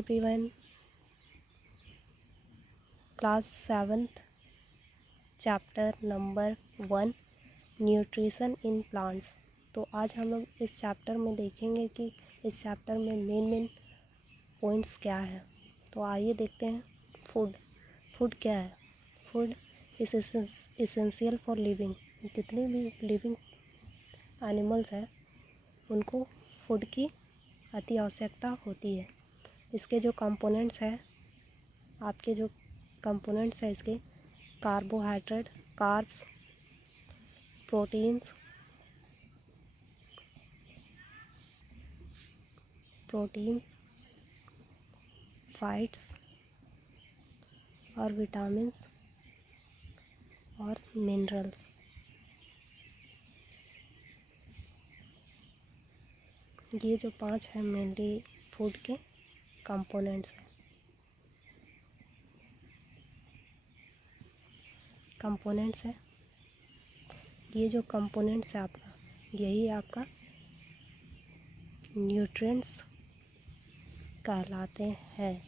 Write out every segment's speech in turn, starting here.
Everyone, class 7th chapter number 1 nutrition in plants. तो आज हम लोग इस चैप्टर में देखेंगे कि इस चैप्टर में मेन पॉइंट्स क्या है। तो आइए देखते हैं। फूड क्या है? Food is essential for living. जितने भी लिविंग एनिमल्स हैं उनको फूड की अति आवश्यकता होती है। इसके जो कंपोनेंट्स हैं, इसके कार्बोहाइड्रेट, कार्ब्स, प्रोटीन, फैट्स और विटामिन और मिनरल्स। ये जो 5 हैं मेनली फूड के कंपोनेंट्स हैं। ये जो कंपोनेंट्स है आपका, यही आपका न्यूट्रिएंट्स कहलाते हैं।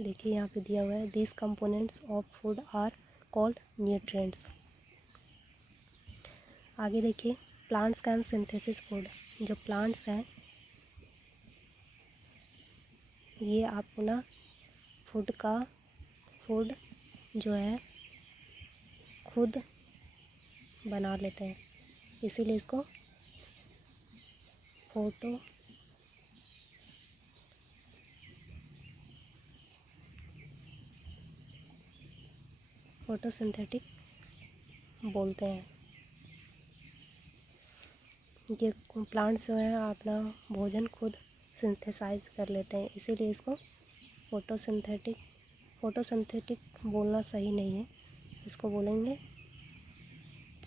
देखिए यहाँ पे दिया हुआ है, this components of food are called nutrients. आगे देखिए, प्लांट्स कैन सिंथेसिस फूड। जो प्लांट्स हैं ये अपना फूड जो है खुद बना लेते हैं, इसीलिए इसको फोटोसिंथेटिक बोलते हैं। ये प्लांट्स जो हैं अपना भोजन खुद सिंथेसाइज कर लेते हैं, इसीलिए इसको फोटोसिंथेटिक बोलना सही नहीं है। इसको बोलेंगे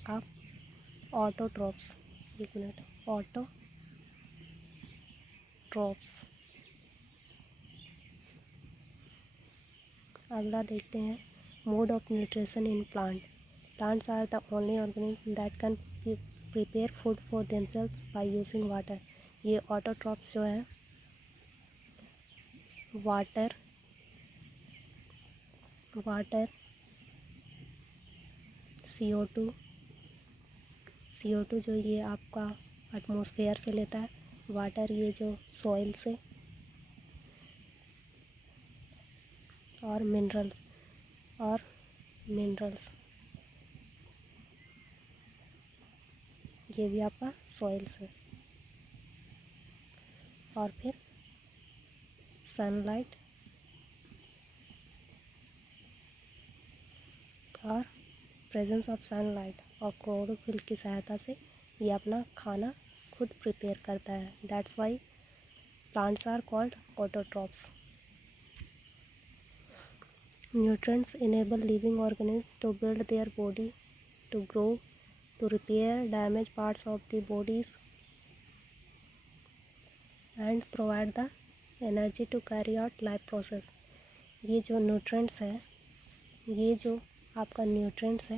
आप ऑटोट्रॉप्स। ऑटोट्रॉप्स। अगला देखते हैं, mode of nutrition in plants are the only organism that can prepare food for themselves by using water. ये ऑटोट्रॉप्स जो है वाटर CO2 जो ये आपका एटमॉस्फेयर से लेता है, वाटर ये जो सॉइल से, और मिनरल्स ये भी आपका सॉइल से, और फिर सनलाइट और प्रेजेंस ऑफ सनलाइट और क्लोरोफिल की सहायता से ये अपना खाना खुद प्रिपेयर करता है। That's why plants are called autotrophs. Nutrients enable living organisms to build their body, to grow, to repair damaged parts of the bodies and provide the energy to carry out life process। ये जो nutrients है, ये जो आपका nutrients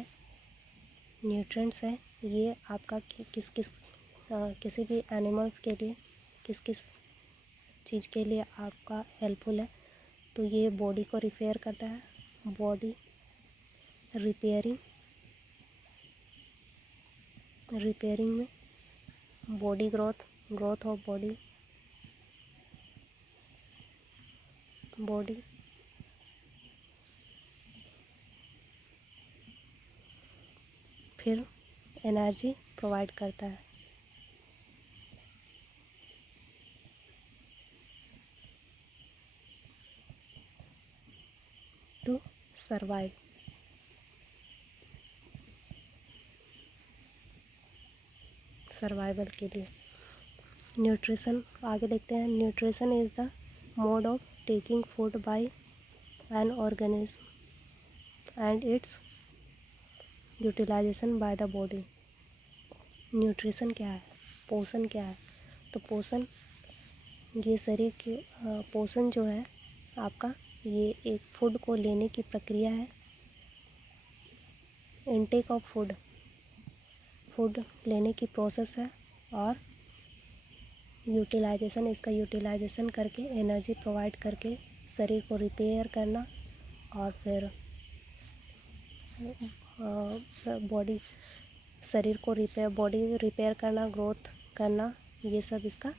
है, ये आपका किसी भी एनिमल्स के लिए किस चीज़ के लिए आपका हेल्पफुल है। तो ये बॉडी को रिपेयर करता है, बॉडी रिपेयरिंग में बॉडी ग्रोथ ऑफ बॉडी फिर एनर्जी प्रोवाइड करता है। टू सर्वाइवल के लिए। न्यूट्रिशन आगे देखते हैं। Nutrition is the mode of taking food by an organism and its utilization by the body. Nutrition क्या है? पोषण क्या है? तो पोषण ये शरीर के पोषण जो है आपका, ये एक फूड को लेने की प्रक्रिया है। इनटेक ऑफ फूड लेने की प्रोसेस है, और यूटिलाइजेशन, इसका यूटिलाइजेशन करके एनर्जी प्रोवाइड करके शरीर को रिपेयर करना और फिर बॉडी रिपेयर करना, ग्रोथ करना, ये सब इसका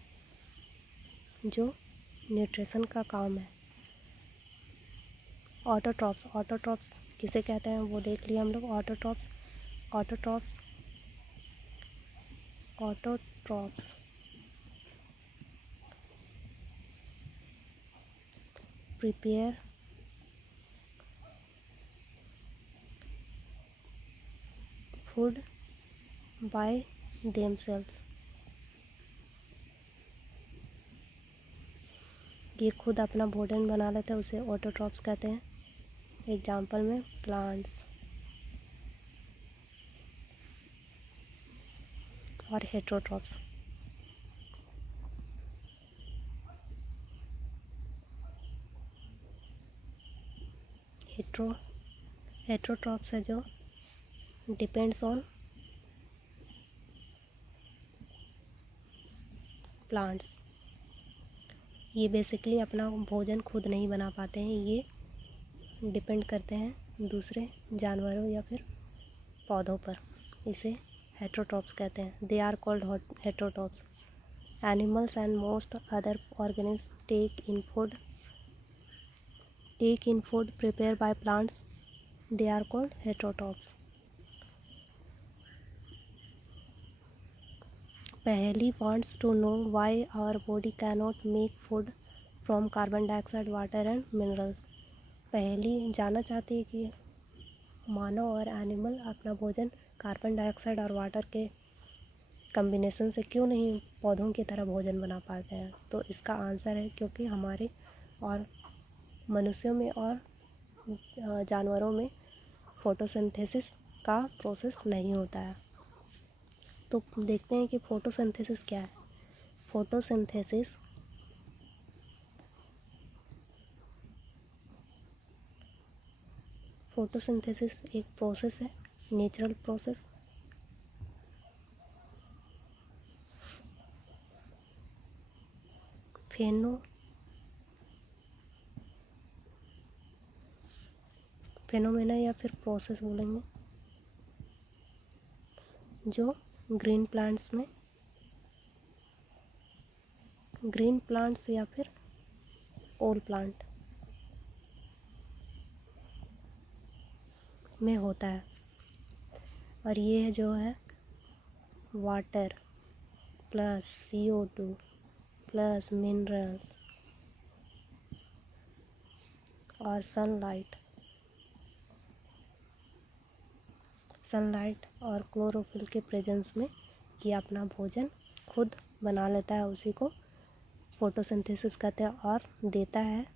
जो न्यूट्रिशन का काम है। ऑटोट्रॉप्स किसे कहते हैं वो देख लिया हम लोग। Autotrophs prepare food by themself, ये खुद अपना भोजन बना लेते हैं, उसे ऑटोट्रॉप्स कहते हैं। एग्जाम्पल में प्लांट्स और हेटेरोट्रॉप्स। हेटेरोट्रॉप्स है जो डिपेंड्स ऑन प्लांट्स, ये बेसिकली अपना भोजन खुद नहीं बना पाते हैं, ये डिपेंड करते हैं दूसरे जानवरों या फिर पौधों पर, इसे हेटेरोट्रॉप्स कहते हैं। They are called heterotrophs. Animals and most other organism take in food prepare by plants, they are called heterotrophs. Paheli wants to know why our body cannot make food from carbon dioxide, water and minerals. पहली जानना चाहती है कि मानव और animal अपना भोजन carbon dioxide और water के कम्बिनेशन से क्यों नहीं पौधों की तरह भोजन बना पाते हैं। तो इसका आंसर है क्योंकि हमारे और मनुष्यों में और जानवरों में फोटोसिंथेसिस का प्रोसेस नहीं होता है। तो देखते हैं कि फोटोसिंथेसिस क्या है। फोटोसिंथेसिस एक प्रोसेस है, नेचुरल प्रोसेस। फेनोमेना या फिर प्रोसेस बोलेंगे, जो ग्रीन प्लांट्स या फिर ओल प्लांट में होता है। और ये जो है water plus CO2 plus minerals और सनलाइट और क्लोरोफिल के प्रेजेंस में ये अपना भोजन खुद बना लेता है, उसी को फोटोसिंथेसिस कहते हैं, और देता है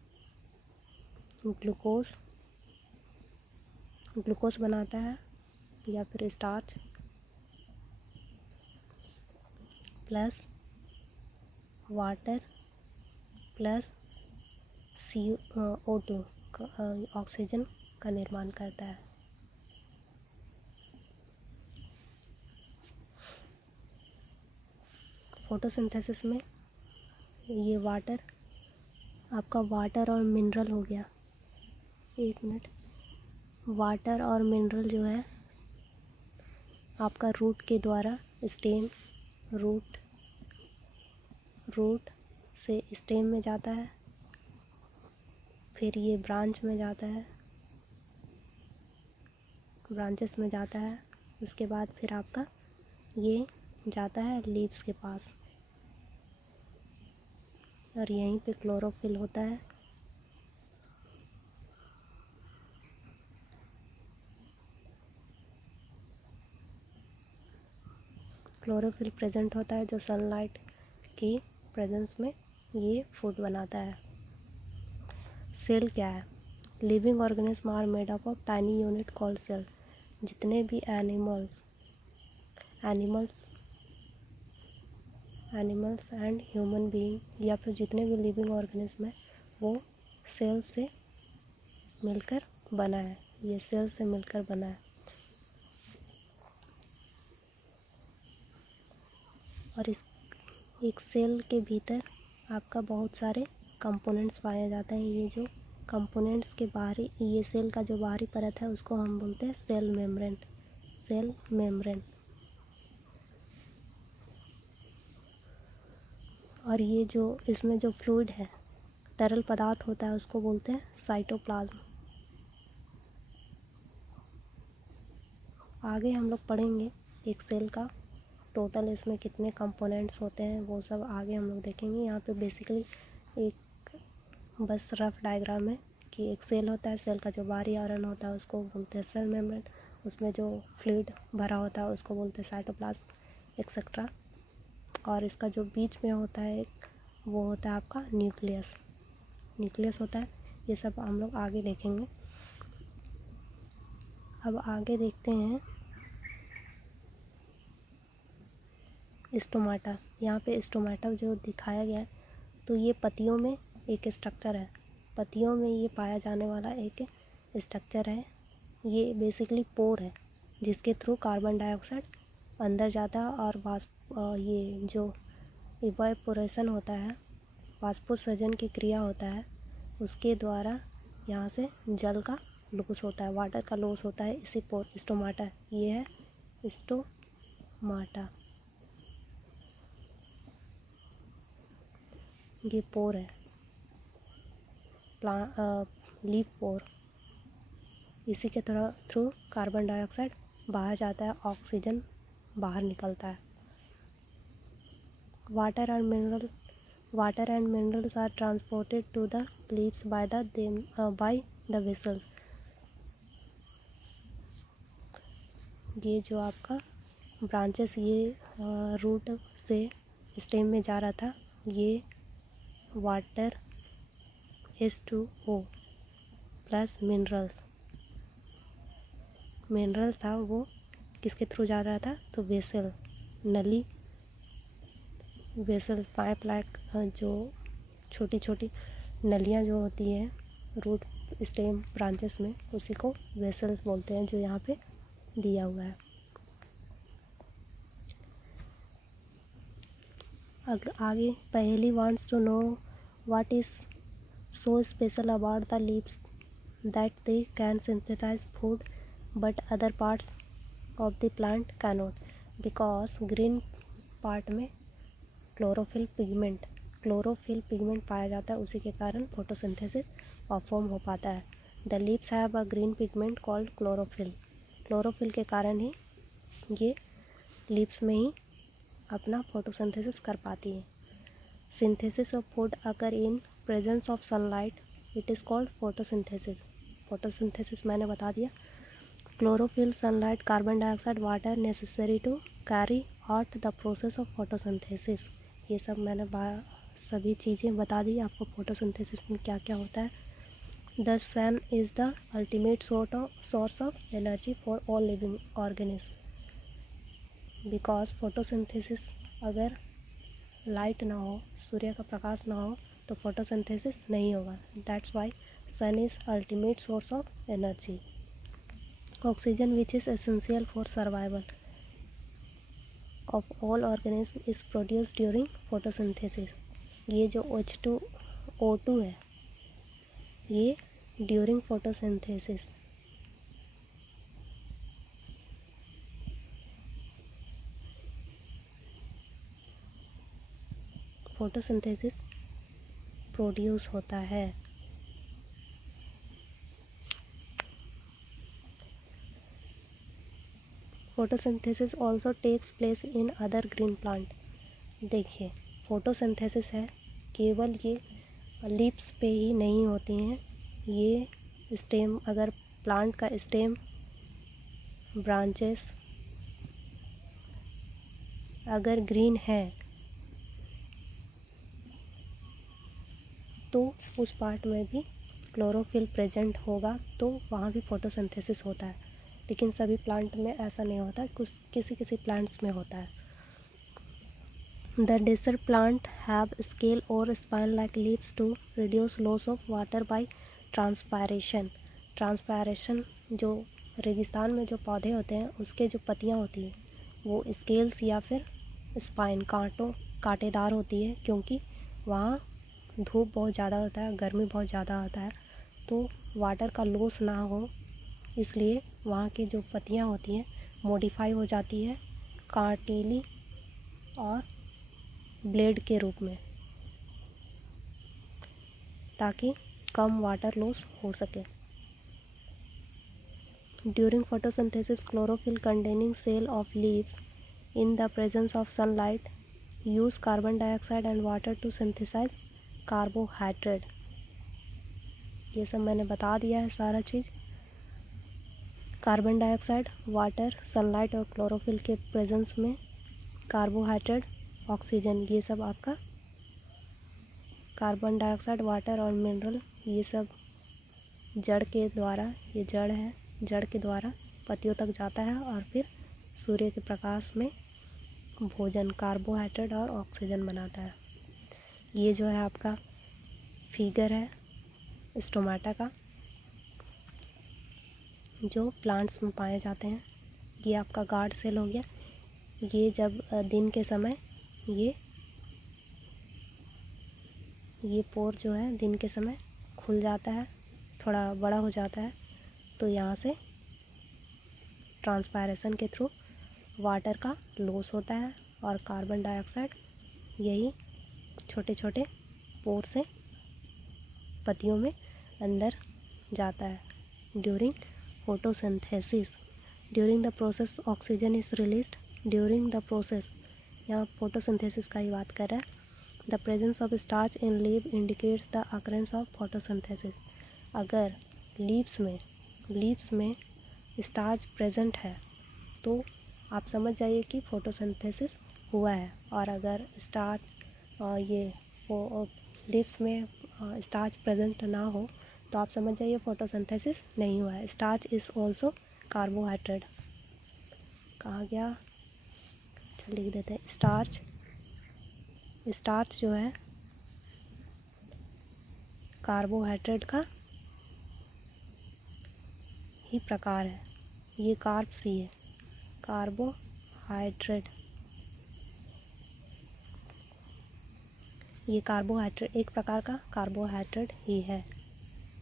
ग्लूकोज बनाता है या फिर starch plus water plus CO2 oxygen का निर्माण करता है। फोटोसिंथेसिस में ये आपका वाटर और मिनरल हो गया। एक मिनट, वाटर और मिनरल जो है आपका रूट के द्वारा रूट से स्टेम में जाता है, फिर ये ब्रांचेस में जाता है, उसके बाद फिर आपका ये जाता है लीव्स के पास और यहीं पे क्लोरोफिल होता है। क्लोरोफिल प्रेजेंट होता है जो सनलाइट की प्रेजेंस में ये फूड बनाता है। सेल क्या है? Living organism are made up of tiny unit called cell. जितने भी एनिमल्स एंड ह्यूमन बीइंग या फिर जितने भी लिविंग ऑर्गेनिज्म है वो सेल से मिलकर बना है। ये सेल से मिलकर बना है। और एक सेल के भीतर आपका बहुत सारे कंपोनेंट्स पाए जाते हैं। ये जो कंपोनेंट्स के बाहरी, ये सेल का जो बाहरी परत है उसको हम बोलते हैं सेल मेम्ब्रेन। Cell membrane. और ये जो इसमें जो फ्लूइड है, तरल पदार्थ होता है, उसको बोलते हैं साइटोप्लाज्म। आगे हम लोग पढ़ेंगे एक सेल का टोटल इसमें कितने कंपोनेंट्स होते हैं, वो सब आगे हम लोग देखेंगे। यहाँ पे बेसिकली एक बस रफ डायग्राम है कि एक सेल होता है, सेल का जो बाहरी आवरण होता है उसको बोलते हैं सेल मेम्ब्रेन, उसमें जो फ्लूइड भरा होता है उसको बोलते हैं साइटोप्लाज्म एक्सेट्रा। और इसका जो बीच में होता है एक, वो होता है आपका न्यूक्लियस होता है। ये सब हम लोग आगे देखेंगे। अब आगे देखते हैं स्टोमाटा। यहाँ पे स्टोमाटा जो दिखाया गया है, तो ये पत्तियों में एक स्ट्रक्चर है, पत्तियों में ये पाया जाने वाला एक स्ट्रक्चर है। ये बेसिकली पोर है जिसके थ्रू कार्बन डाइऑक्साइड अंदर जाता है और ये जो इवेपोरेशन होता है, वाष्पोत्सर्जन की क्रिया होता है, उसके द्वारा यहाँ से जल का लॉस होता है, वाटर का लॉस होता है। इसी पोर स्टोमाटा, ये है स्टोमाटा, ये पोर है, लीफ पोर। इसी के थ्रू कार्बन डाइऑक्साइड बाहर जाता है, ऑक्सीजन बाहर निकलता है। Water and minerals are transported to the leaves by the vessels. ये जो आपका ब्रांचेस, ये रूट से स्टेम में जा रहा था, ये वाटर H2O प्लस मिनरल्स था, वो किसके थ्रू जा रहा था, तो वेसल, नली, वेसल पाइप लाइक जो छोटी छोटी नलियाँ जो होती हैं रूट स्टेम ब्रांचेस में, उसी को वेसल्स बोलते हैं, जो यहाँ पे दिया हुआ है। आगे Paheli wants to know what is so special about the leaves that they can synthesize food but other parts of the plant cannot. Because green part में क्लोरोफिल पिगमेंट पाया जाता है, उसी के कारण फोटोसिंथेसिस परफॉर्म हो पाता है। The leaves have a green pigment called chlorophyll के कारण ही ये लीव्स में ही अपना फोटोसिंथेसिस कर पाती है। Synthesis of food occur in presence of sunlight, it is called photosynthesis मैंने बता दिया। Chlorophyll, sunlight, carbon dioxide, water necessary to carry out the process of photosynthesis. ये सब मैंने सभी चीज़ें बता दी आपको फोटोसिंथेसिस में क्या क्या होता है। The sun is the ultimate source of energy for all living organism. Because photosynthesis, अगर लाइट ना हो, सूर्य का प्रकाश ना हो, तो फोटोसिंथेसिस नहीं होगा। That's why sun is ultimate source of energy. Oxygen which is essential for survival of all organism is produced during photosynthesis. ये जो O2 है, ये ड्यूरिंग फोटोसिंथेसिस प्रोड्यूस होता है। Photosynthesis also takes place in other green plant. देखिए, photosynthesis है केवल ये लीव्स पे ही नहीं होती हैं, ये स्टेम, अगर प्लांट का स्टेम, ब्रांचेस अगर ग्रीन है तो उस पार्ट में भी क्लोरोफिल प्रेजेंट होगा, तो वहाँ भी फोटोसिंथेसिस होता है। लेकिन सभी प्लांट में ऐसा नहीं होता, कुछ किसी प्लांट्स में होता है। The desert plant have scale और spine like leaves to reduce loss of water by transpiration. जो रेगिस्तान में जो पौधे होते हैं, उसके जो पत्तियाँ होती हैं, वो स्केल्स या फिर स्पाइन, कांटों कांटेदार होती है, क्योंकि वहाँ धूप बहुत ज़्यादा होता है, गर्मी बहुत ज़्यादा होता है, तो वाटर का लॉस ना हो इसलिए वहाँ की जो पत्तियाँ होती हैं मॉडिफाई हो जाती है कांटेली और ब्लेड के रूप में, ताकि कम वाटर लॉस हो सके। During photosynthesis, chlorophyll containing cell of leaves in the presence of sunlight use carbon dioxide and water to synthesize carbohydrate। ये सब मैंने बता दिया है सारा चीज़। कार्बन डाइऑक्साइड, वाटर, सनलाइट और क्लोरोफिल के प्रेजेंस में कार्बोहाइड्रेट, ऑक्सीजन, ये सब आपका कार्बन डाइऑक्साइड, वाटर और मिनरल, ये सब जड़ के द्वारा, ये जड़ है, जड़ के द्वारा पत्तियों तक जाता है और फिर सूर्य के प्रकाश में भोजन कार्बोहाइड्रेट और ऑक्सीजन बनाता है। ये जो है आपका फिगर है स्टोमेटा का, जो प्लांट्स में पाए जाते हैं। ये आपका गार्ड सेल हो गया। ये जब दिन के समय ये पोर जो है दिन के समय खुल जाता है, थोड़ा बड़ा हो जाता है, तो यहाँ से ट्रांसपायरेशन के थ्रू वाटर का लॉस होता है और कार्बन डाइऑक्साइड यही छोटे छोटे पोर से पत्तियों में अंदर जाता है। During photosynthesis, during the process oxygen is released. During the process, यहाँ फोटोसिंथेसिस का ही बात कर रहा है। The presence of starch in leave indicates the occurrence of photosynthesis. अगर लीव्स में स्टार्च प्रेजेंट है तो आप समझ जाइए कि फोटोसिंथेसिस हुआ है, और अगर लीव्स में स्टार्च प्रेजेंट ना हो तो आप समझ जाइए फोटोसिंथेसिस नहीं हुआ है। Starch is also carbohydrate. कहा गया, चल लिख देते हैं। स्टार्च जो है कार्बोहाइड्रेट का ही प्रकार है। ये कार्ब्स ही है, कार्बोहाइड्रेट। ये कार्बोहाइड्रेट एक प्रकार का कार्बोहाइड्रेट ही है।